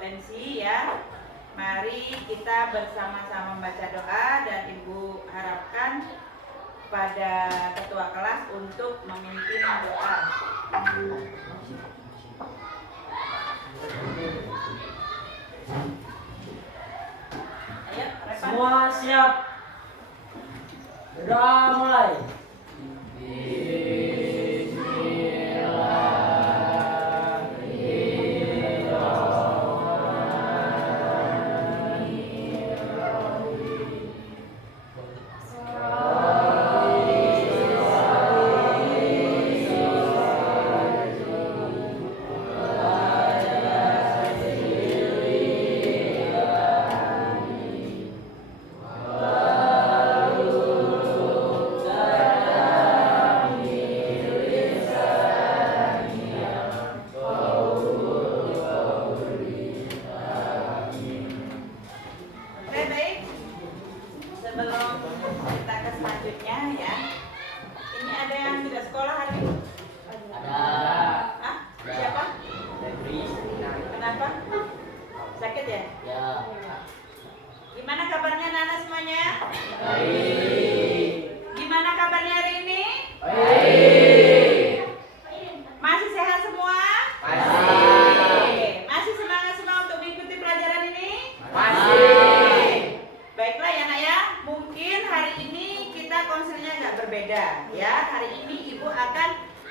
potensi ya. Mari kita bersama-sama membaca doa dan Ibu harapkan pada ketua kelas untuk memimpin doa. Ayo, semua siap. Doa mulai.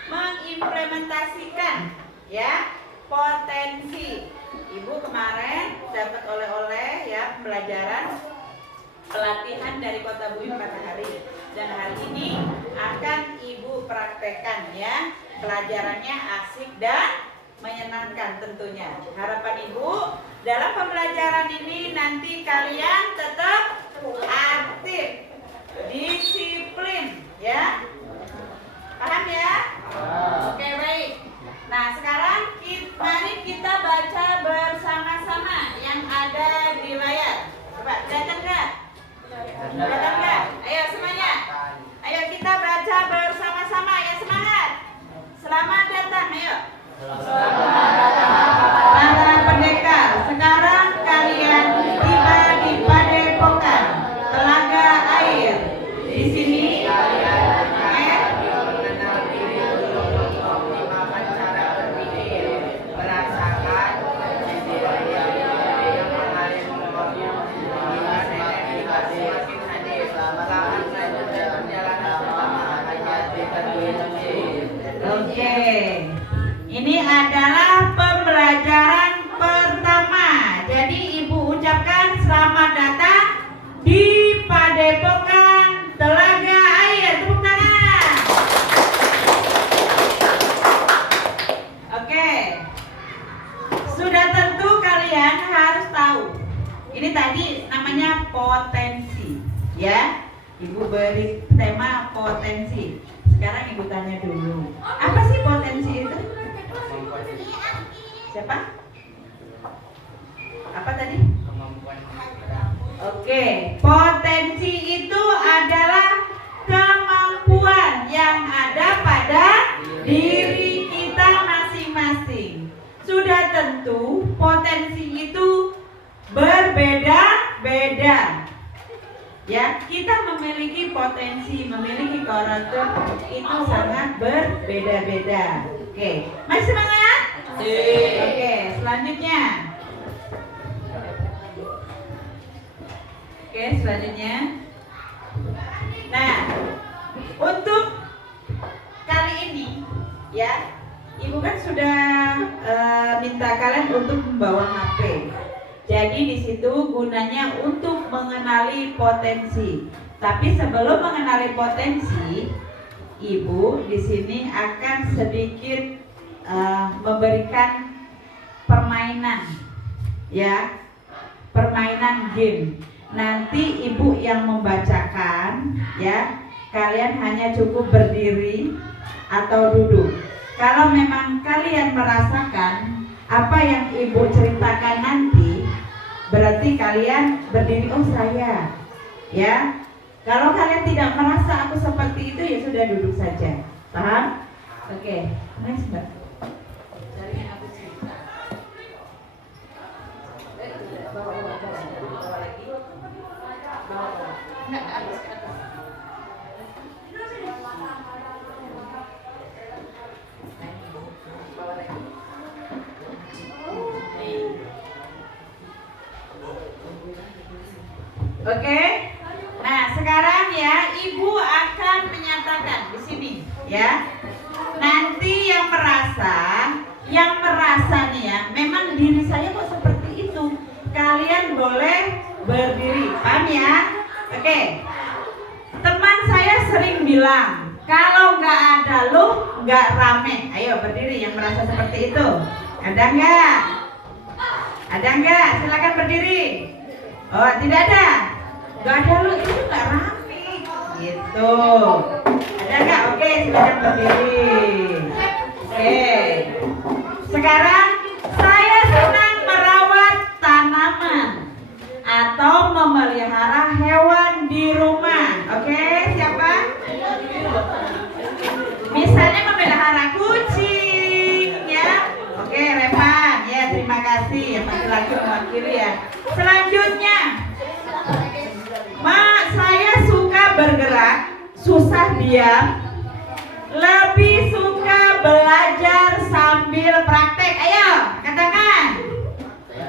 Mengimplementasikan ya potensi. Ibu kemarin dapat oleh-oleh ya pembelajaran pelatihan dari Kota Bumi 4 hari dan hari ini akan Ibu praktekkan ya. Pelajarannya asik dan menyenangkan tentunya. Harapan Ibu dalam pembelajaran ini nanti kalian tetap aktif, disiplin ya. Paham ya? Oke, baik. Nah, sekarang mari kita baca bersama-sama yang ada di layar. Coba, kelihatan nggak? Kelihatan nggak? Ayo semuanya. Ayo kita baca bersama-sama ya, semangat. Selamat datang, ayo. Selamat datang. Para pendekar, sekarang kalian tiba di Padepokan Telaga Air. Di sini ini adalah pembelajaran pertama. Jadi Ibu ucapkan selamat datang di Padepokan Telaga Air. Tepuk tangan. Oke. Sudah tentu kalian harus tahu. Ini tadi namanya potensi, ya. Ibu beri tema potensi. Sekarang Ibu tanya dulu, apa sih potensi itu? Siapa? Apa tadi? Oke, potensi itu adalah kemampuan yang ada pada diri kita masing-masing. Sudah tentu potensi itu berbeda-beda. Ya, kita memiliki potensi, memiliki karakter itu sangat berbeda-beda. Oke, masih semangat? Oke, selanjutnya. Oke, selanjutnya. Nah, untuk kali ini, ya, Ibu kan sudah minta kalian untuk membawa HP. Jadi di situ gunanya untuk mengenali potensi. Tapi sebelum mengenali potensi, Ibu di sini akan sedikit memberikan permainan, ya, permainan game. Nanti Ibu yang membacakan, ya, kalian hanya cukup berdiri atau duduk. Kalau memang kalian merasakan apa yang Ibu ceritakan nanti, berarti kalian berdiri, oh saya, ya. Kalau kalian tidak merasa aku seperti itu, ya sudah duduk saja. Paham? Oke, nice Mbak. Oke. Nah, sekarang ya ibu akan menyatakan di sini ya. Nanti yang merasa nih ya, memang diri saya kok seperti itu. Kalian boleh berdiri, paham ya? Oke. Teman saya sering bilang, kalau nggak ada lu, nggak rame. Ayo berdiri yang merasa seperti itu. Ada nggak? Ada nggak? Silakan berdiri. Oh, tidak ada. Nggak ada lu, itu nggak rame. Gitu. Ada nggak? Oke, silakan berdiri. Oke. Sekarang saya senang merawat tanaman atau memelihara hewan di rumah. Oke, siapa? Misalnya memelihara kucing ya. Oke, Repan ya, terima kasih yang laki-laki mewakili ya. Selanjutnya, saya suka bergerak, susah diam, lebih suka belajar sambil praktek. Ayo, katakan.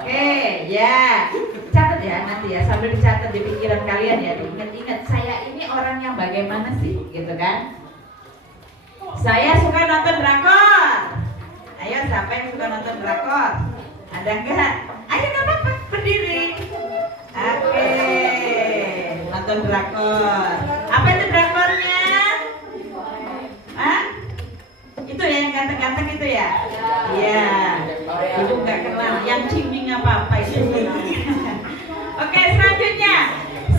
Oke, ya. Catat ya nanti ya, sambil dicatat di pikiran kalian ya. Ingat-ingat saya ini orang yang bagaimana sih, gitu kan? Saya suka nonton drakor. Ayo, siapa yang suka nonton drakor? Ada enggak? Ayo, nggak apa-apa, berdiri. Oke, nonton drakor. Apa itu drakornya? Hah? Itu ya yang ganteng-ganteng itu ya? Iya. Ibu nggak kenal. Yang ciming apa itu? Oke, selanjutnya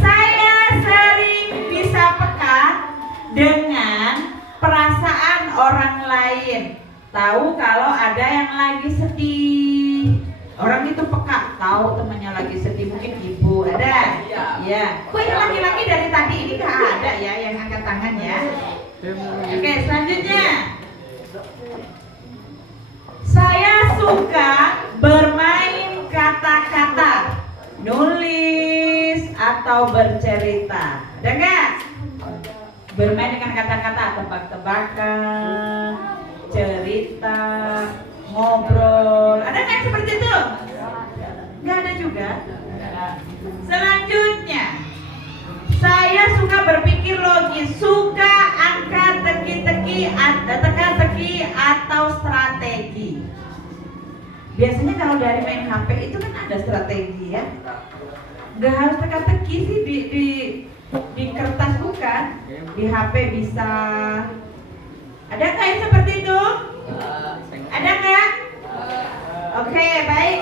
saya sering bisa peka dengan perasaan orang lain. Tahu kalau ada yang lagi sedih. Orang itu peka, tahu temannya lagi sedih, mungkin ibu ada. Ya. Kok yang laki-laki dari tadi ini nggak ada ya yang angkat tangan ya? Oke, selanjutnya saya suka bermain kata-kata, nulis atau bercerita. Ada nggak? Bermain dengan kata-kata, tebak-tebakan, cerita, ngobrol. Ada nggak yang seperti itu? Nggak ada juga. Selanjutnya, saya suka berpikir logis, suka angka teka-teki atau strategi. Biasanya kalau dari main HP itu kan ada strategi ya. Nggak harus teka-teki sih di kertas bukan, di HP bisa. Ada nggak yang seperti itu? Ada nggak? Oke, baik.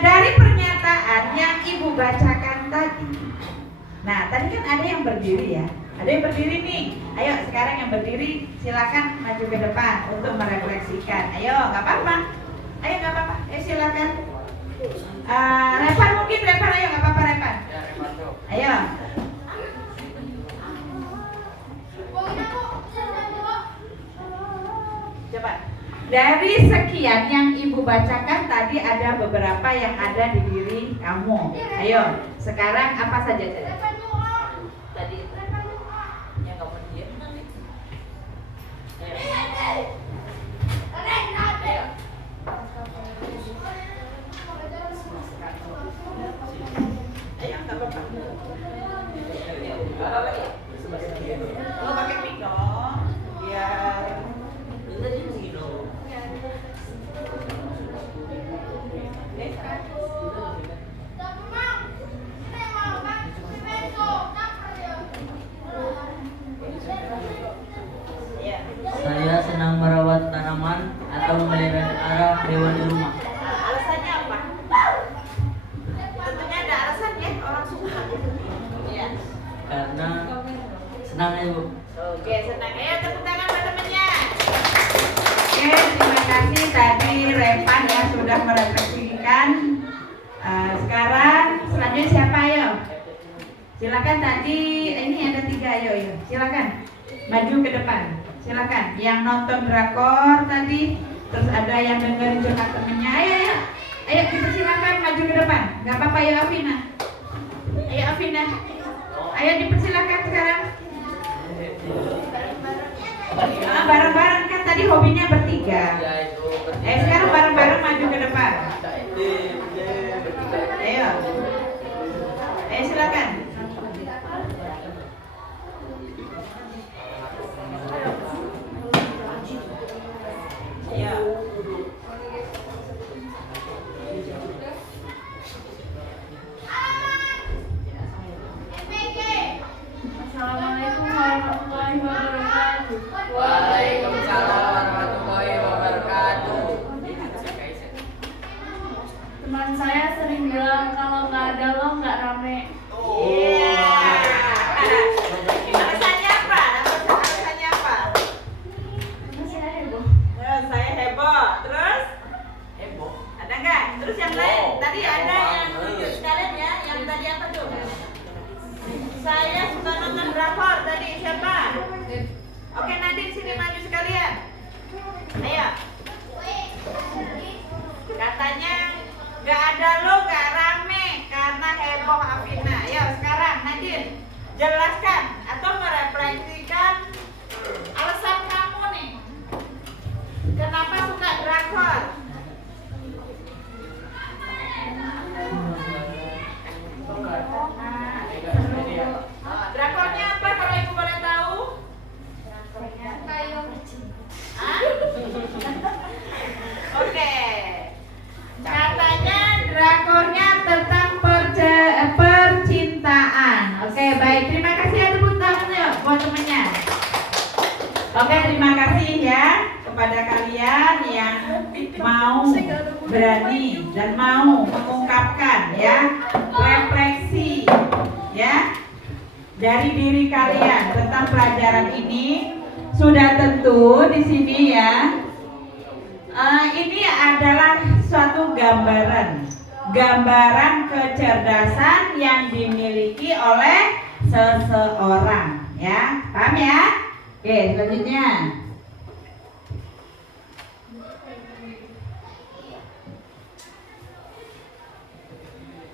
Dari pernyataan yang ibu bacakan tadi. Nah, tadi kan ada yang berdiri ya. Ada yang berdiri nih. Ayo sekarang yang berdiri silakan maju ke depan untuk merefleksikan. Ayo, nggak apa-apa. Ayo nggak apa-apa. Ayo silakan. Repan mungkin Repan, ayo nggak apa-apa Repan. Ayo. Coba. Dari sekian yang ibu bacakan tadi ada beberapa yang ada di diri kamu. Ayo, sekarang apa saja tadi? Tadi yang kamu diam nanti. Ayo, nggak apa-apa. Lo pakai mic dong, biar Saya senang merawat tanaman atau memelihara hewan di rumah. alasannya apa? Tentunya ada alasannya, orang suka. Iya. Karena senang ibu. Oke, senang. Ayo tepuk tangan buat temennya. Oke, terima kasih tadi Repan yang sudah merefleksikan. Sekarang selanjutnya siapa ayo? Silakan tadi, ini ada 3 ayo. Silakan maju ke depan. Silakan yang nonton drakor tadi, terus ada yang dengerin curhat temennya. Ayo kita silakan maju ke depan. Gak apa-apa ya Afina. Ayo Afina. Ayo dipersilakan sekarang. Bareng-bareng kan tadi hobinya bertiga. Sekarang bareng-bareng maju ke depan. Ayo silakan. bilang kalau nggak ada lo nggak rame. Iya. Alasannya apa? Alasannya apa? Masih ada heboh. Saya heboh. Terus? Heboh. Ada nggak? Terus yang lain? Tadi ada yang tunjuk sekalian ya. Yang tadi apa tuh? Saya suka nonton drakor. Tadi siapa? Oke, Nadine sini maju sekalian. Ayo. Katanya nggak ada lo nggak rame karena heboh Afina. Ayo sekarang Nadine jelaskan atau merefleksikan alasan kamu nih. Kenapa suka drakor? Drakornya apa kalau ibu boleh tahu? Hah? Oke. Katanya drakornya tentang percintaan. Oke, baik. Terima kasih ya tepuk tangannya buat temennya. Oke, terima kasih ya kepada kalian yang mau berani dan mau mengungkapkan ya refleksi ya dari diri kalian tentang pelajaran ini. Sudah tentu di sini ya. Ini adalah suatu gambaran kecerdasan yang dimiliki oleh seseorang ya, paham ya? Oke, selanjutnya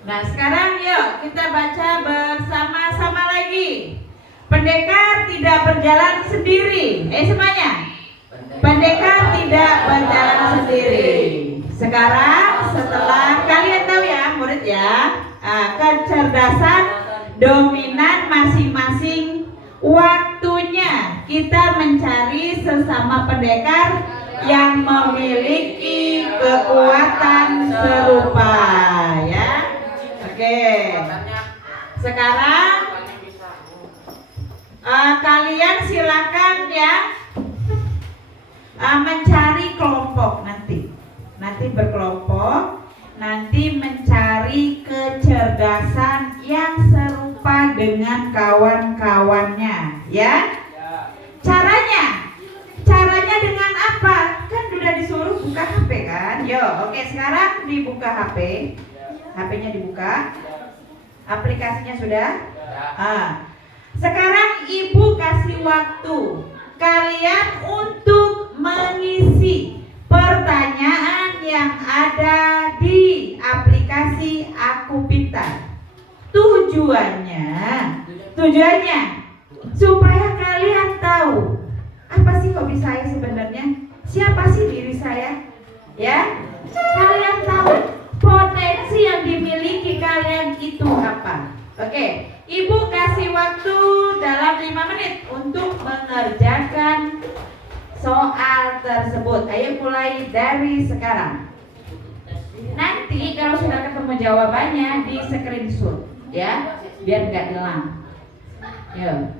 nah sekarang yuk kita baca bersama-sama lagi. Pendekar tidak berjalan sendiri. Semuanya. Pendekar tidak berjalan sendiri. Sekarang setelah kalian tahu ya murid ya, kecerdasan dominan masing-masing, waktunya kita mencari sesama pendekar yang memiliki kekuatan serupa ya. Oke. Sekarang kalian silakan ya mencari kelompok nanti berkelompok, nanti mencari kecerdasan yang serupa dengan kawan-kawannya ya. Caranya dengan apa? Kan udah disuruh buka HP kan? Yo, oke sekarang dibuka HP. HP-nya dibuka. Aplikasinya sudah? Sekarang ibu kasih waktu kalian untuk mengisi pertanyaan yang ada di aplikasi Aku Pintar. Tujuannya supaya kalian tahu apa sih hobi saya sebenarnya, siapa sih diri saya, ya. Kalian tahu potensi yang dimiliki kalian itu apa. Oke, ibu kasih waktu dalam 5 menit untuk mengerjakan soal tersebut. Ayo mulai dari sekarang. Nanti kalau sudah ketemu jawabannya di screenshot ya, biar nggak hilang. Yuk.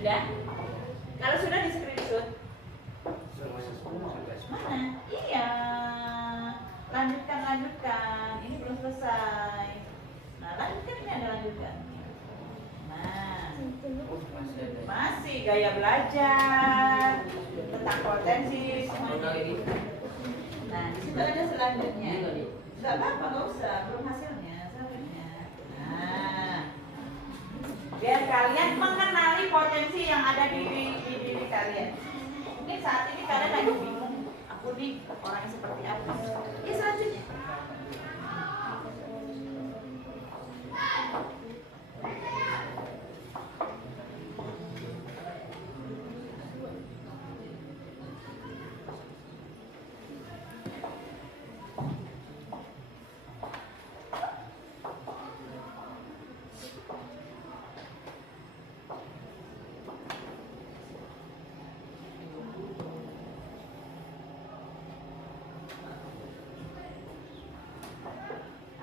Sudah? Kalau sudah di screenshot. Mana? Iya. Lanjutkan. Ini belum selesai. Nah, lanjutkan, ini ada lanjutkan. Nah, masih gaya belajar tentang potensi semuanya. Nah, di situ ada selanjutnya. Nggak apa-apa, nggak usah, belum hasilnya, selanjutnya. Nah, biar kalian mengenali potensi yang ada di diri kalian. Ini saat ini kalian lagi bingung, aku nih orangnya seperti apa? Ya selanjutnya.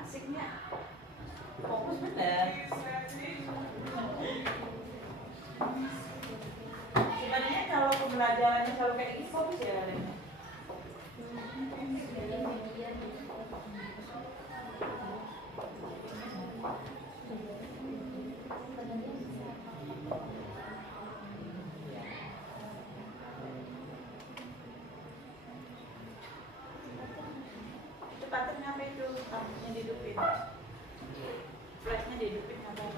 Asiknya fokus bener. Sebenarnya kalau pembelajarannya selalu kayak gini fokus ya kalian. Cepatnya nyampe itu, tamunya dihidupin. Flashnya dihidupin ngapain?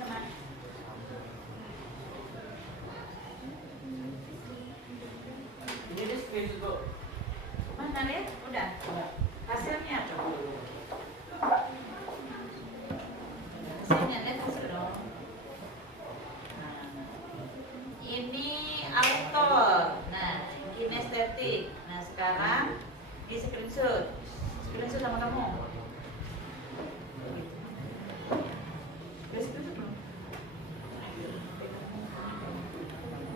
Sama. Ini di screen dulu. Mana lihat? Udah. Hasilnya coba. Hasilnya lihat hasil dong. Nah, ini autor. Nah, kinestetik. Nah, sekarang di screenshot. Screenshot sama kamu. Udah screenshot belum?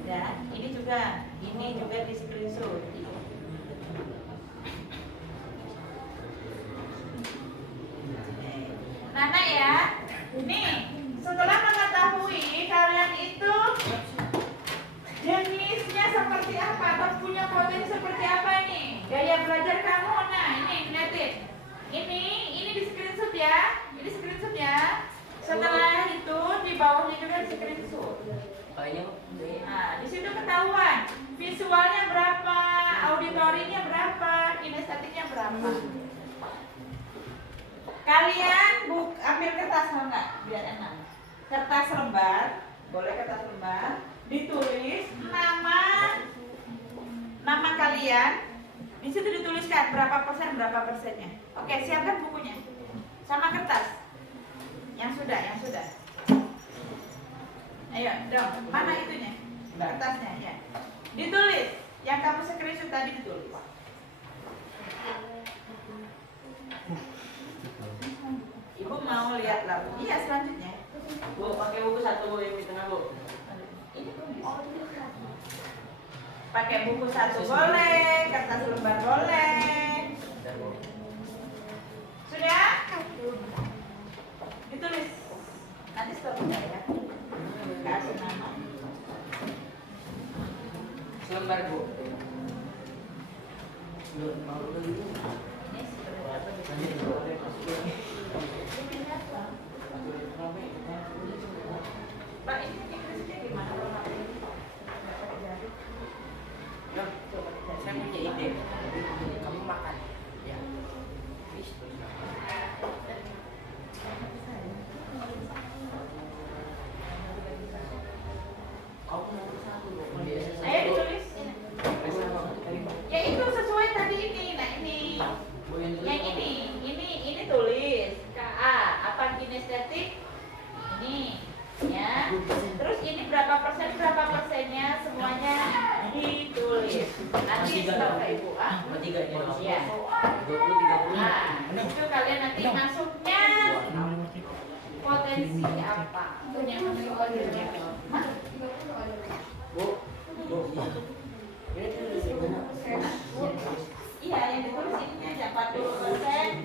Dan ini juga di screenshot. Nana ya, nih setelah mengetahui kalian itu jenisnya seperti apa atau punya potensi seperti apa ini, gaya belajar kamu, nah ini lihatin, ini di screenshot ya, Setelah itu di bawahnya juga di screenshot. Nah, di situ ketahuan visualnya berapa, auditorinya berapa, kinestetiknya berapa. Kalian ambil kertas mau nggak? Biar enak. Kertas lembar, boleh kertas lembar. Ditulis nama kalian. Di situ dituliskan berapa persennya. Oke, siapkan bukunya. Sama kertas. Yang sudah. Ayo, dong. Mana itunya? Kertasnya, ya. Ditulis. Yang kamu screenshot tadi ditulis. Ibu mau lihat lagu. Iya, selanjutnya. Bu, pakai buku satu Bu yang di tengah Bu. Ini tulis. Pakai buku satu boleh, kertas lembar boleh. Sudah? Ditulis. Nanti setelahnya ya. Kasih nama. Selembar Bu. Ini seperti apa? Pak, ini Inggrisnya gimana kalau pakai ini? Saya punya ide. Kamu makan. Ya. Kamu nomor satu Bu. Ayo ditulis. Ya itu sesuai tadi ini. Nah ini. Yang ini tulis KA apa kinestetik ini ya. Terus ini berapa persennya semuanya ditulis. Nanti setelah Ibu ya. 20 30. Nah, itu kalian nanti masuknya potensi apa? Iya, yang ditulis ini aja 40%,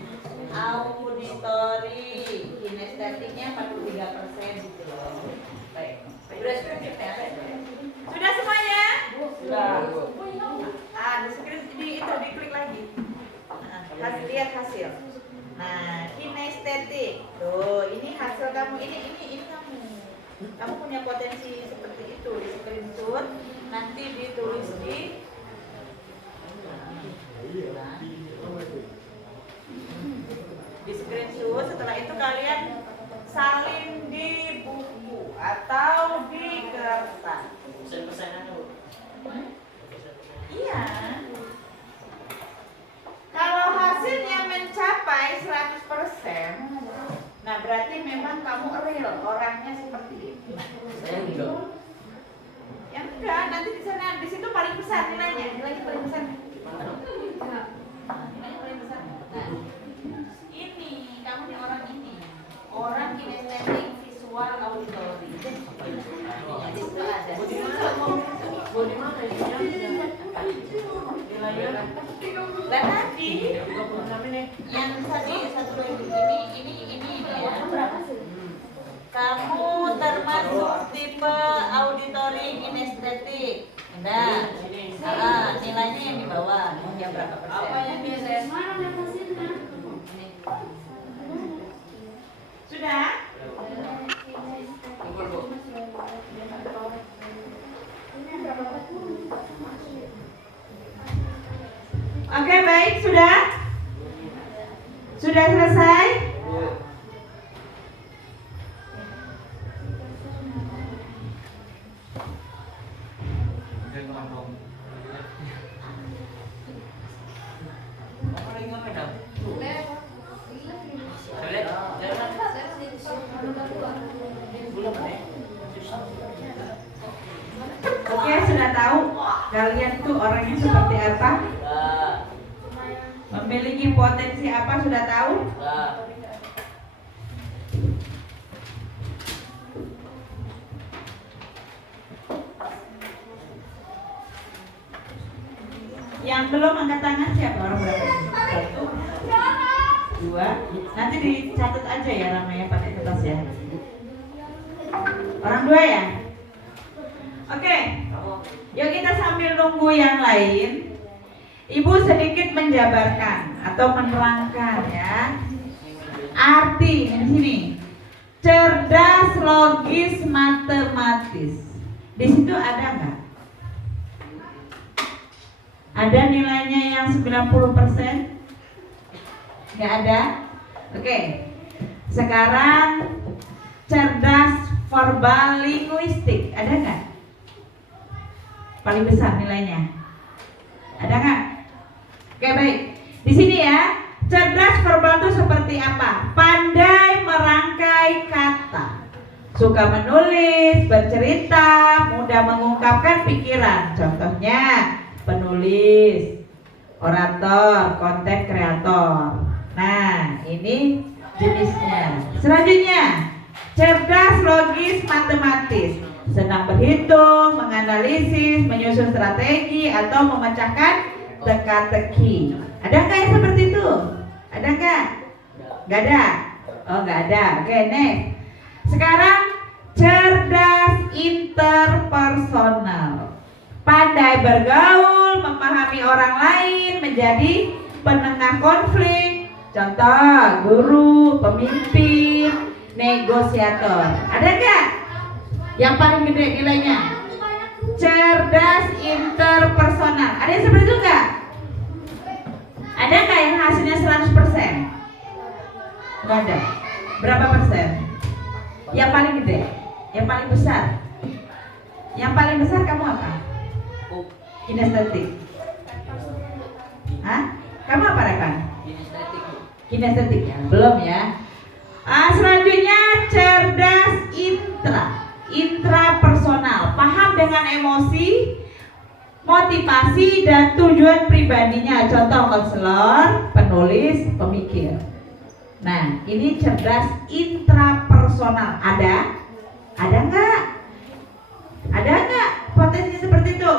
auditori, kinestetiknya 43% gitu loh. Baik. Sudah semuanya? Sudah. Di screen itu diklik lagi. Lihat hasil. Nah, kinestetik. Tuh, ini hasil kamu. Ini kamu. Kamu punya potensi seperti itu. Di screenshot, nanti ditulis di screenshot. Setelah itu kalian salin di buku atau di kertas. Iya. Kalau hasilnya mencapai 100%, nah berarti memang kamu real, orangnya seperti itu. Saya enggak. Ya enggak, nanti di situ paling besar nilainya paling besar. Nilainya paling besar. Nah, ini kamu nih orang kinestetik, visual, auditori. Ya, di situ ada. Di mana ini? Lah tadi yang tadi satu lagi ini ya. Kamu termasuk tipe auditori kinestetik. Nah, nilainya yang di bawah, yang berapa persen? Apa yang biasa? Mana yang hasilnya? Ini. Sudah? Oke, baik, sudah? Sudah selesai? Oke, sudah tahu kalian tuh orangnya seperti apa? Memiliki potensi apa, sudah tahu? Yang belum angkat tangan siapa? Orang berapa? 1, 2. Nanti dicatat aja ya namanya pakai kertas ya. Orang 2 ya? Oke. Yuk kita sambil nunggu yang lain. Ibu sedikit menjabarkan atau menerangkan ya. Arti di sini. Cerdas, logis, matematis. Di situ ada nggak? Ada nilainya yang 90%? Nggak ada? Oke. Sekarang cerdas verbal linguistik, ada nggak? Paling besar nilainya. Ada nggak? Oke, baik. Di sini ya, cerdas verbal itu seperti apa? Pandai merangkai kata, suka menulis, bercerita, mudah mengungkapkan pikiran. Contohnya penulis, orator, konten kreator. Nah, ini jenisnya. Selanjutnya, cerdas, logis, matematis, senang berhitung, menganalisis, menyusun strategi atau memecahkan teka-teki. Ada nggak yang seperti itu? Ada nggak? Nggak ada. Oh, nggak ada. Oke, next. Sekarang cerdas interpersonal, pandai bergaul, memahami orang lain, menjadi penengah konflik. Contoh, guru, pemimpin, negosiator. Ada nggak? Yang paling gede nilainya? Cerdas interpersonal. Ada yang seperti itu nggak? Ada nggak yang hasilnya 100%? Nggak ada. Berapa persen? Yang paling gede? Yang paling besar? Yang paling besar kamu apa? Kinestetik. Hah? Kamu apa, Rekan? Kinestetik ya? Belum ya? Selanjutnya cerdas intrapersonal, paham dengan emosi, motivasi dan tujuan pribadinya. Contoh konselor, penulis, pemikir. Nah, ini cerdas intrapersonal. Ada? Ada nggak? Ada nggak potensi seperti itu?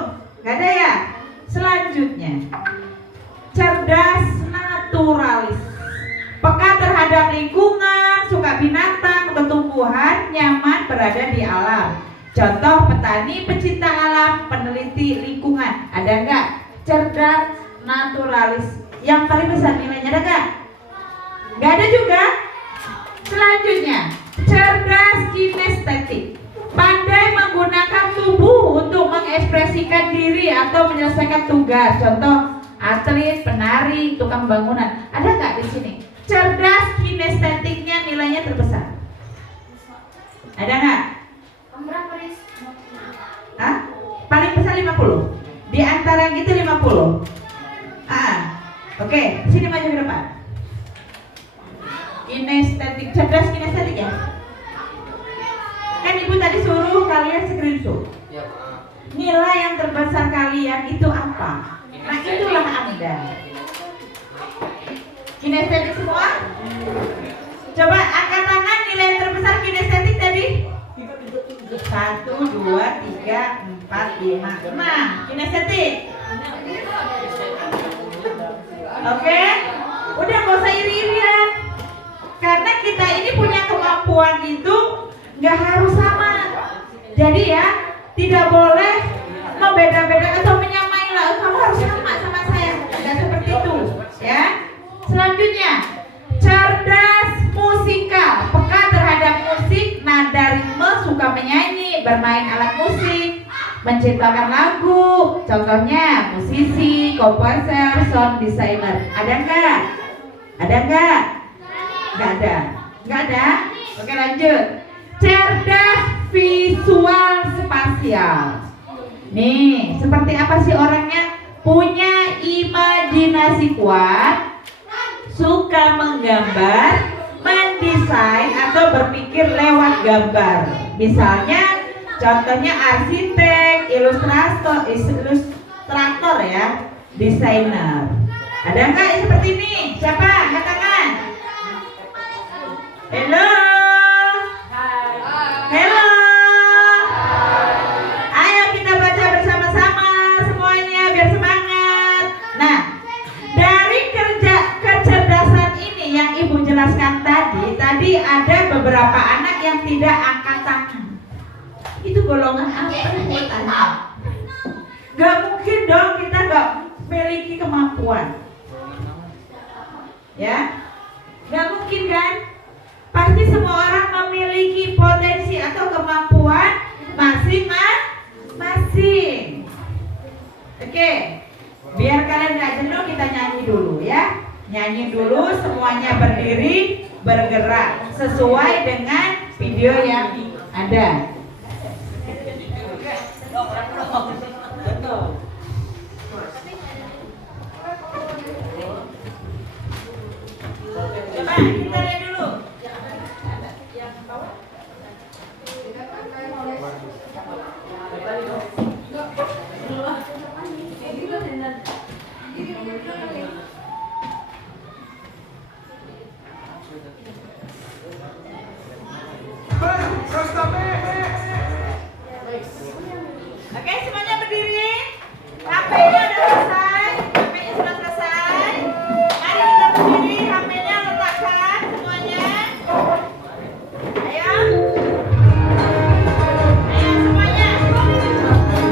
Nggak ada ya? Selanjutnya, cerdas naturalis. Peka terhadap lingkungan, suka binatang, tumbuhan, nyaman berada di alam. Contoh petani, pecinta alam, peneliti lingkungan. Ada nggak? Cerdas naturalis. Yang paling besar nilainya ada nggak? Nggak ada juga. Selanjutnya, cerdas kinestetik. Pandai menggunakan tubuh untuk mengekspresikan diri atau menyelesaikan tugas. Contoh atlet, penari, tukang bangunan. Ada nggak di sini? Cerdas kinestetiknya nilainya terbesar. Ada nggak? Berapa, Riz? Hah? Paling besar 50. Di antara yang itu 50. Oke, sini maju ke depan. Kinestetik, cerdas kinestetik ya. Kan ibu tadi suruh kalian screenshot. Nilai yang terbesar kalian itu apa? Nah, itulah Anda. Kinestetik semua? Coba angkat tangan nilai yang terbesar kinestetik tadi. 1, 2, 3, 4, 5, 6. Kinestetik. Oke? Udah gak usah iri-irian. Karena kita ini punya kemampuan itu nggak harus sama. Jadi ya, tidak boleh membeda-bedakan atau menyamai lah. Kamu harus sama saya. Tidak seperti itu, ya. Selanjutnya, cerdas musikal, peka terhadap musik, nada ritme, suka menyanyi, bermain alat musik, menciptakan lagu. Contohnya musisi, komposer, sound designer. Ada nggak? Ada nggak? Nggak ada. Nggak ada? Oke, lanjut. Cerdas visual spasial. Nih, seperti apa sih orangnya? Punya imajinasi kuat, suka menggambar, mendesain atau berpikir lewat gambar. Misalnya, contohnya arsitek, ilustrator ya, desainer. Ada nggak yang seperti ini? Siapa? Angkat tangan. Hello. Hello. Ayo kita baca bersama-sama semuanya biar semangat. Nah, dari kecerdasan ini yang ibu jelaskan tadi ada beberapa anak yang tidak angkat tangan. Itu golongan apa? Gak mungkin dong kita gak memiliki kemampuan. Ya, gak mungkin kan? Pasti semua orang memiliki potensi atau kemampuan masing-masing. Oke, biar kalian gak jenuh kita nyanyi dulu ya. Nyanyi dulu, semuanya berdiri, bergerak sesuai dengan video yang ada. Coba kita lihat dulu. Oke, semuanya berdiri. HP-nya udah selesai. HP-nya sudah selesai. Mari kita berdiri, HP-nya letakkan semuanya. Ayo. Ayo semuanya.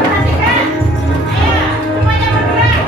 Perhatikan. Ayo, semuanya bergerak.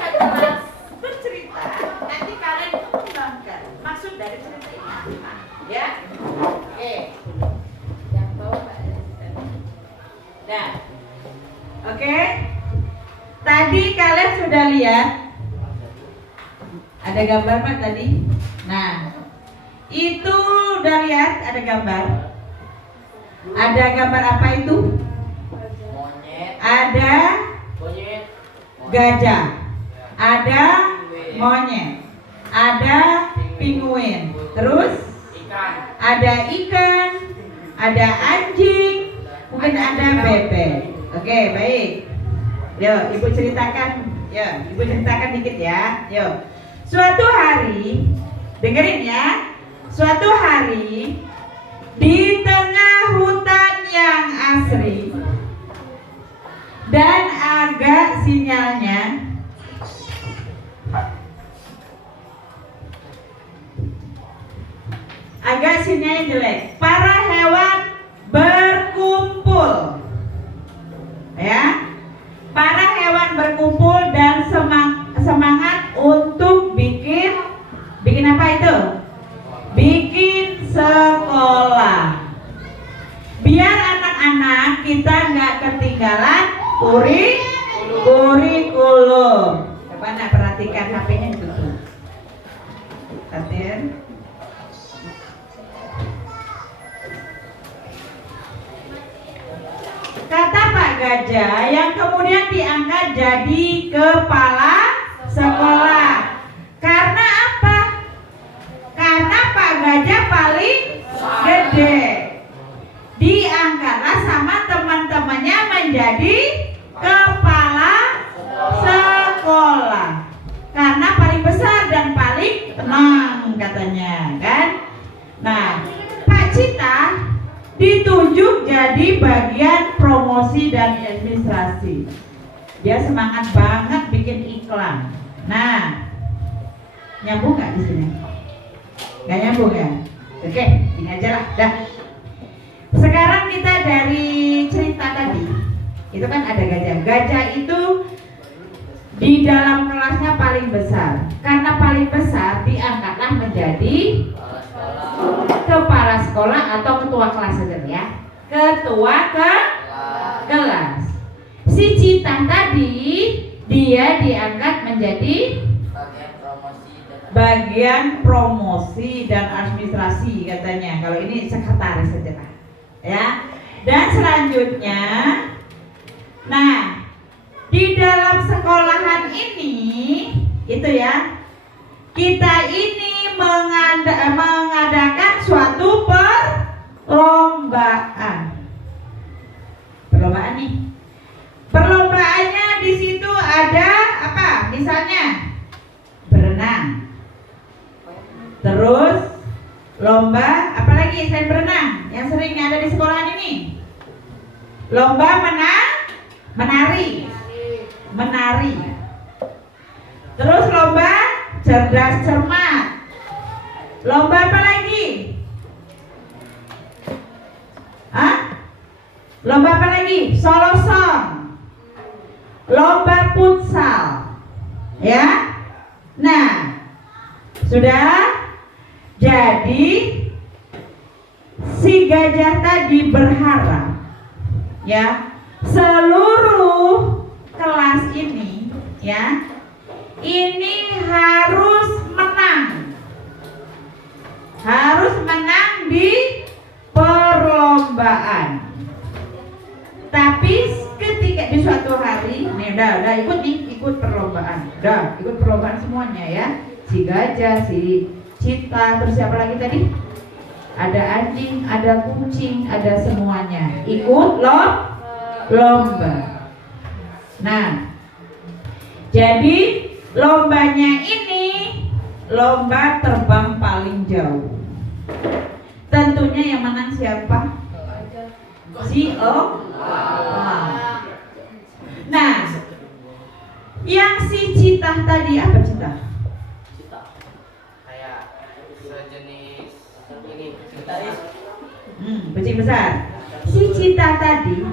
kelas bercerita, nanti kalian itu mengembangkan maksud dari cerita ini apa, ya? Oke. Yang bawah Pak. Nah, oke. Tadi kalian sudah lihat ada gambar Pak tadi. Nah, itu udah lihat ada gambar. Ada gambar apa itu? Monyet. Ada Monyet. gajah, ada monyet, ada penguin, terus Ikan. ada ikan, ada anjing, mungkin ada bebek. Oke, baik. Yuk, ibu ceritakan. Ibu ceritakan dikit ya. Yuk. Suatu hari, dengerin ya. Suatu hari di tengah hutan yang asri dan agak sinyalnya jelek, para hewan berkumpul, ya. Para hewan berkumpul dan semangat untuk bikin apa itu? Bikin sekolah. Biar anak-anak kita nggak ketinggalan kurikulum. Coba nak perhatikan HP-nya ditutup. Perhatian. Kata Pak Gajah yang kemudian diangkat jadi kepala sekolah. Karena apa? Karena Pak Gajah paling gede. Diangkatlah sama teman-temannya menjadi kepala sekolah. Karena paling besar dan paling tenang katanya, kan? Nah, Pak Cita ditunjuk jadi bagian promosi dan administrasi. Dia semangat banget bikin iklan. Nah, nyambung nggak di sini? Nggak nyambung ya? Oke, ini aja lah. Dah. Sekarang kita dari cerita tadi, itu kan ada gajah. Gajah itu di dalam kelasnya paling besar. Karena paling besar diangkatlah menjadi kepala sekolah atau ketua kelas saja ya. Ketua kelas. Si Cita tadi dia diangkat menjadi bagian promosi dan administrasi katanya. Kalau ini sekretaris saja lah. Ya. Dan selanjutnya, nah, di dalam sekolahan ini itu ya, kita ini mengadakan suatu perlombaan. Perlombaan nih. Perlombaannya di situ ada apa? Misalnya berenang. Terus lomba apa lagi selain berenang yang sering ada di sekolahan ini? Lomba menari. Terus lomba cerdas cermat. Lomba apa lagi? Lomba apa lagi? Solo song. Lomba futsal. Ya. Nah, sudah. Jadi si gajah tadi berharap ya seluruh kelas ini ya ini harus menang di perlombaan. Tapi ketika di suatu hari nih udah ikut perlombaan, ikut perlombaan semuanya ya, si gajah, si Cita, terus siapa lagi tadi? Ada anjing, ada kucing, ada semuanya ikut lomba. Nah, jadi lombanya ini lomba terbang paling jauh. Tentunya yang menang siapa? Si elang. Nah, yang si Cita tadi apa Cita? Sejenis ini kucing besar. Si Cita tadi,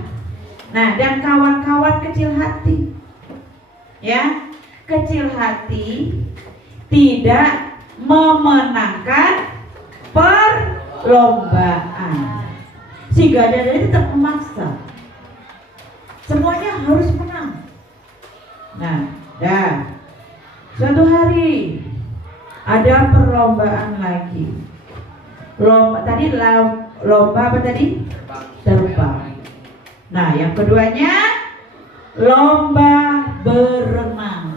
nah dan kawan-kawan kecil hati, ya, kecil hati tidak memenangkan perlombaan. Si gajah tadi tetap memaksa. Semuanya harus menang. Nah, suatu hari ada perlombaan lagi. Lomba apa tadi? Terbang. Nah, yang keduanya lomba berenang.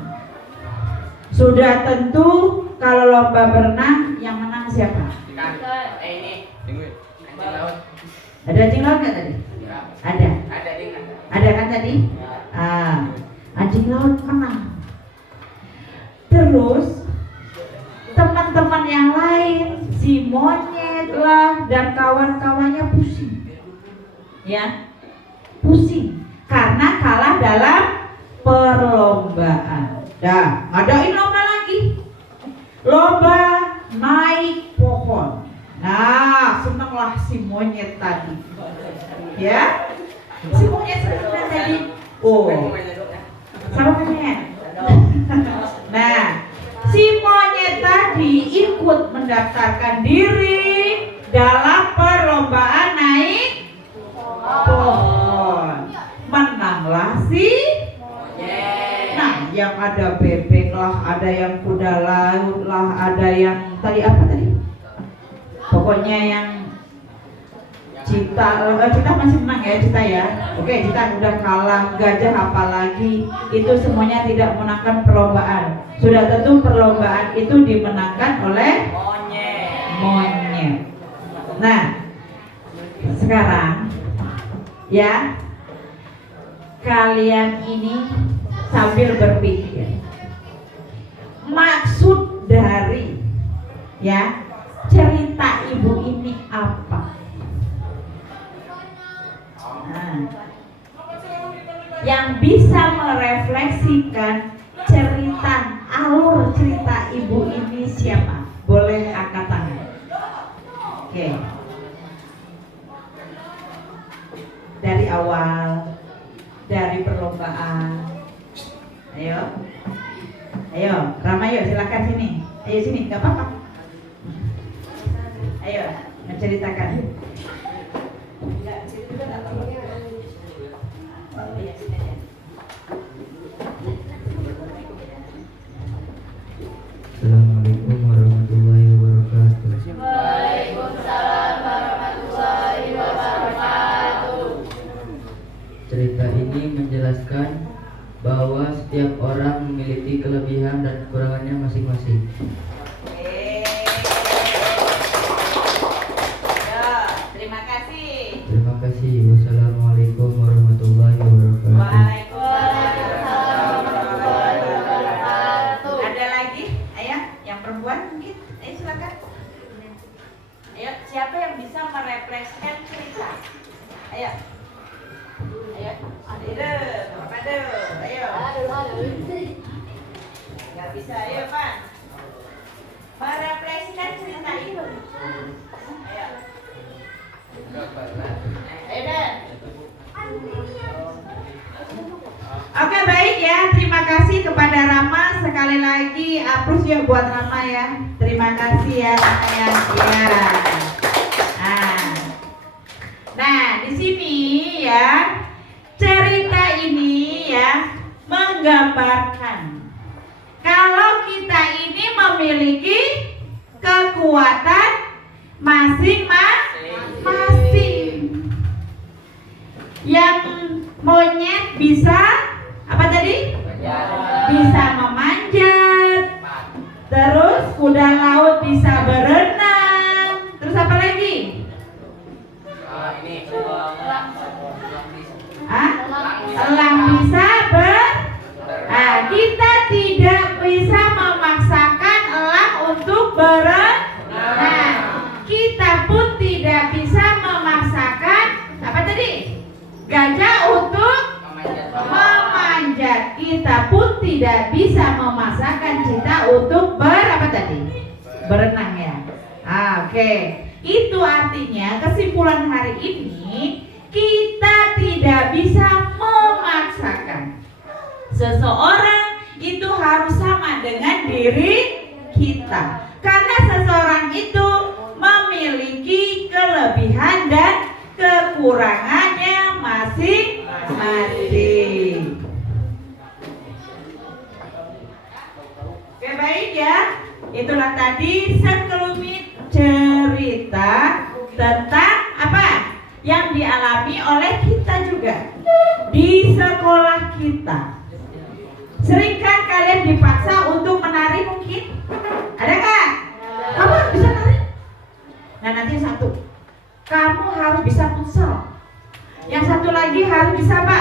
Sudah tentu kalau lomba berenang yang menang siapa? Ada anjing laut nggak tadi? Ada. Ada kan tadi? Anjing laut menang. Terus teman-teman yang lain, si monyet lah dan kawan-kawannya pusing. Ya, pusing karena kalah dalam perlombaan. Ngadain lomba lagi. Lomba naik pohon. Nah, senanglah si monyet tadi. Ya, si monyet senang tadi. Sama monyet. Nah, si monyet tadi ikut mendaftarkan diri dalam perlombaan naik pohon. Menanglah si monyet. Nah, yang ada bebek lah, ada yang kuda laut lah, ada yang tadi apa tadi? Pokoknya yang Cita masih menang ya, Cita ya. Oke, Cita udah kalah, gajah apalagi, itu semuanya tidak menangkan perlombaan. Sudah tentu perlombaan itu dimenangkan oleh monyet. Nah, sekarang ya, kalian ini sambil berpikir maksud dari ya cerita ibu ini apa? Nah, yang bisa merefleksikan alur cerita ibu ini siapa? Boleh angkat tangan. Oke. Dari awal, dari perlombaan. Ayo, Rama, yuk silakan sini. Ayo sini, nggak apa-apa. Ayo, menceritakan. Assalamualaikum warahmatullahi wabarakatuh. Waalaikumsalam warahmatullahi wabarakatuh. Cerita ini menjelaskan bahwa setiap orang memiliki kelebihan dan kekurangannya masing-masing. Terima kasih. Terima kasih. Wassalamualaikum warahmatullahi wabarakatuh. Waalaikumsalam warahmatullahi wabarakatuh. Ada lagi? Ayo, yang perempuan mungkin. Ayo silakan. Ayo, siapa yang bisa merefleksikan cerita? Ayo. Ayo. Ayo. Nggak bisa, ayo Pan. Merefleksikan cerita itu. Ayo. Ayo Dan. Oke, baik ya, terima kasih kepada Rama. Sekali lagi aprus ya buat Rama ya. Terima kasih ya Rama ya. Nah, di sini ya cerita ini ya menggambarkan kalau kita ini memiliki kekuatan masing-masing. Yang monyet bisa apa tadi? Bisa memanjat. Terus kuda laut bisa berenang. Terus apa lagi? Elang bisa kita tidak bisa memaksakan elang untuk berenang. Kita pun tidak bisa memaksakan apa tadi? Gajah untuk memanjat. Kita pun tidak bisa memaksakan kita untuk berenang ya. Oke. Itu artinya kesimpulan hari ini kita tidak bisa memaksakan seseorang itu harus sama dengan diri kita. Karena seseorang itu memiliki kelebihan dan kekurangannya masing-masing. Oke, baik ya. Itulah tadi sekelumit cerita tentang apa yang dialami oleh kita juga di sekolah kita. Seringkah kalian dipaksa untuk menari mungkin? Ada nggak? Kamu harus bisa nari. Nah, nanti satu, kamu harus bisa futsal. Yang satu lagi harus bisa apa?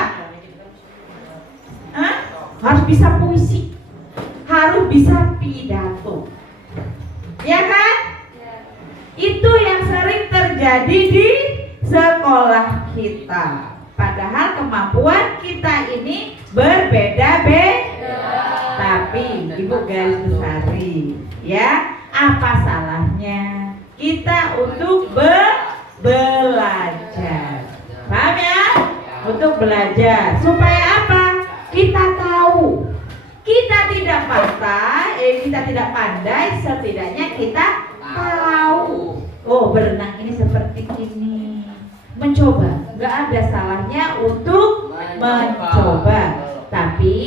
Harus bisa puisi. Harus bisa pidato. Ya kan? Itu yang sering terjadi di sekolah kita. Padahal kemampuan kita ini berbeda-beda. Tapi Ibu garis besari, ya, apa salahnya kita untuk belajar? Paham ya? Untuk belajar supaya apa? Kita tahu. Kita tidak pandai, setidaknya kita tahu. Oh, berenang ini seperti ini. Mencoba, nggak ada salahnya untuk mencoba. Tapi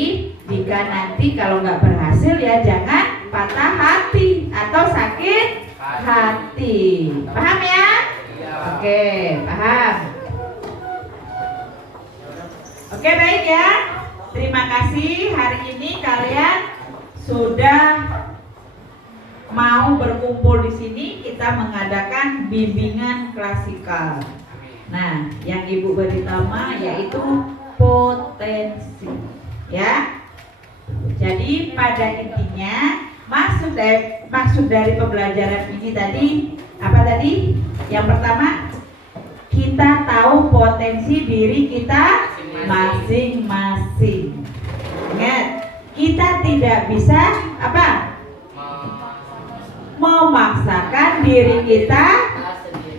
jika nanti kalau nggak berhasil ya jangan patah hati atau sakit hati. Paham ya? Oke, paham. Oke, baik ya. Terima kasih, hari ini kalian sudah mau berkumpul di sini. Kita mengadakan bimbingan klasikal. Nah, yang Ibu beri nama yaitu potensi, ya. Jadi pada intinya maksud dari pembelajaran ini tadi apa tadi? Yang pertama, kita tahu potensi diri kita masing-masing. Ingat, kita tidak bisa apa? Memaksakan diri kita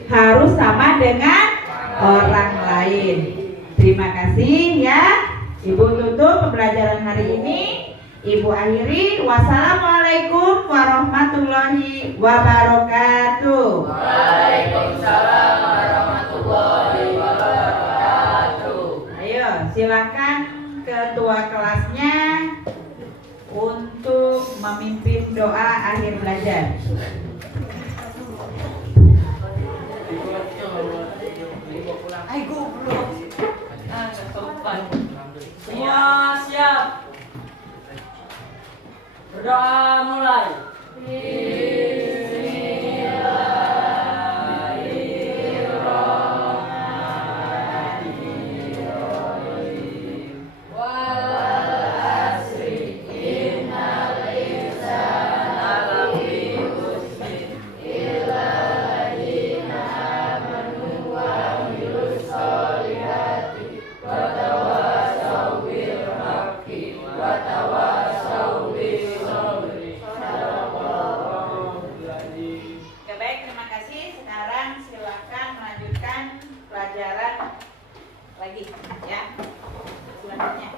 harus sama dengan orang lain. Terima kasih ya. Ibu tutup pembelajaran hari ini. Ibu akhiri. Wassalamualaikum warahmatullahi wabarakatuh. Waalaikumsalam warahmatullahi wabarakatuh. Ayo, silakan ketua kelasnya untuk memimpin doa akhir belajar. Semua siap. Berdoa mulai. Oke, baik, terima kasih. Sekarang silakan melanjutkan pelajaran lagi ya. Selanjutnya.